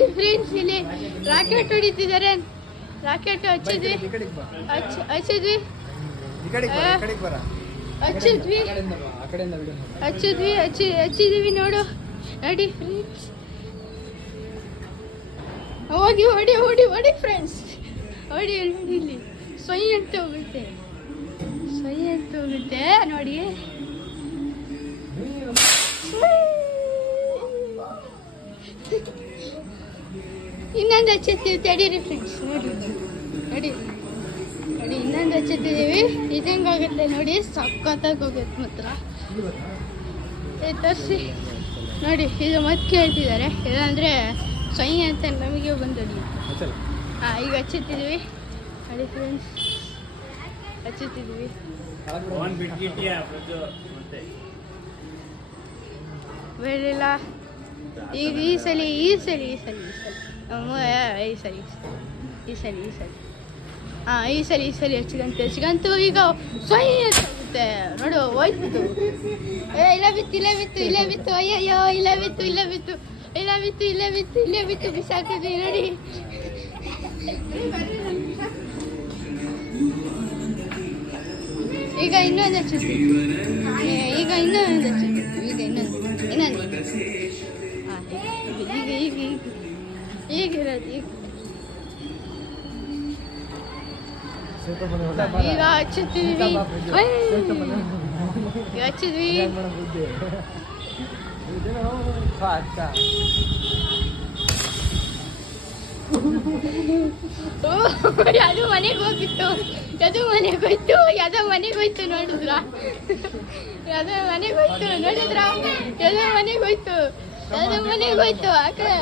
ನೋಡಿ ಫ್ರೆಂಡ್ಸ್, ಇಲ್ಲಿ rocket ಹೊಡಿತಿದ್ದಾರೆ. Rocket ಹಚ್ಚಿದ್ವಿ ಹಚ್ಚಿದ್ವಿ ಹಚ್ಚಿದ್ವಿ ನೋಡು. ನೋಡಿ ಫ್ರೆಂಡ್ಸ್, ಹೋಗಿ ಹೊಡಿ ಹೊಡಿ ಹೊಡಿ ಫ್ರೆಂಡ್ಸ್, ಹೊಡಿ ನೋಡಿ. ಇಲ್ಲಿ ಸೊಯ್ ಅಂತ ಹೋಗುತ್ತೆ, ಸೊಯ್ ಅಂತ ಹೋಗುತ್ತೆ ನೋಡಿ. ಇನ್ನೊಂದು ಹಚ್ಚುತ್ತೀವಿ, ತಡೀರಿ ಫ್ರೆಂಡ್ಸ್. ನೋಡಿ ನೋಡಿ ನೋಡಿ, ಇನ್ನೊಂದು ಹಚ್ಚುತ್ತಿದ್ದೀವಿ. ಇದು ಹೆಂಗಾಗುತ್ತೆ ನೋಡಿ, ಸಖತ್ತಾಗಿ ಹೋಗುತ್ತೆ ಮಾತ್ರ. ತೋರಿಸಿ ನೋಡಿ, ಇದು ಮತ್ತೆ ಕೇಳ್ತಿದ್ದಾರೆ. ಇಲ್ಲಾಂದರೆ ಸೊಯ್ ಅಂತ ನಮಗೆ ಬಂದು ಈಗ ಹಚ್ಚುತ್ತಿದ್ದೀವಿ ನೋಡಿ ಫ್ರೆಂಡ್ಸ್, ಹಚ್ಚುತ್ತಿದ್ದೀವಿ. ಬೇಡಿಲ್ಲ ಈಗ ಈ ಸಲ ಹಚ್ಚಿಗಂತೂ ಈಗ ಸೊಯ್ ಆಗುತ್ತೆ ನೋಡು. ಹೋಯ್ತು, ಇಲ್ಲೇ ಬಿತ್ತು ಅಯ್ಯಯ್ಯೋ, ಇಲ್ಲೇ ಬಿತ್ತು ಬಿಸಾಕಿದ್ವಿ ನೋಡಿ. ಈಗ ಇನ್ನೊಂದು ಹಚ್ಚುತ್ತೀವಿ, ಇನ್ನೊಂದು ಈಗಿರೋದು ಈಗ ಹಚ್ಚುತ್ತೀವಿ. ಹಚ್ಚಿದ್ವಿ. ಅದು ಮನೆಗೆ ಹೋಗಿತ್ತು, ಅದು ಮನೆಗೆ ಹೋಯ್ತು ನೋಡಿದ್ರ, ಅದು ಮನೆಗೆ ಹೋಯ್ತು ಆ ಕಡೆ.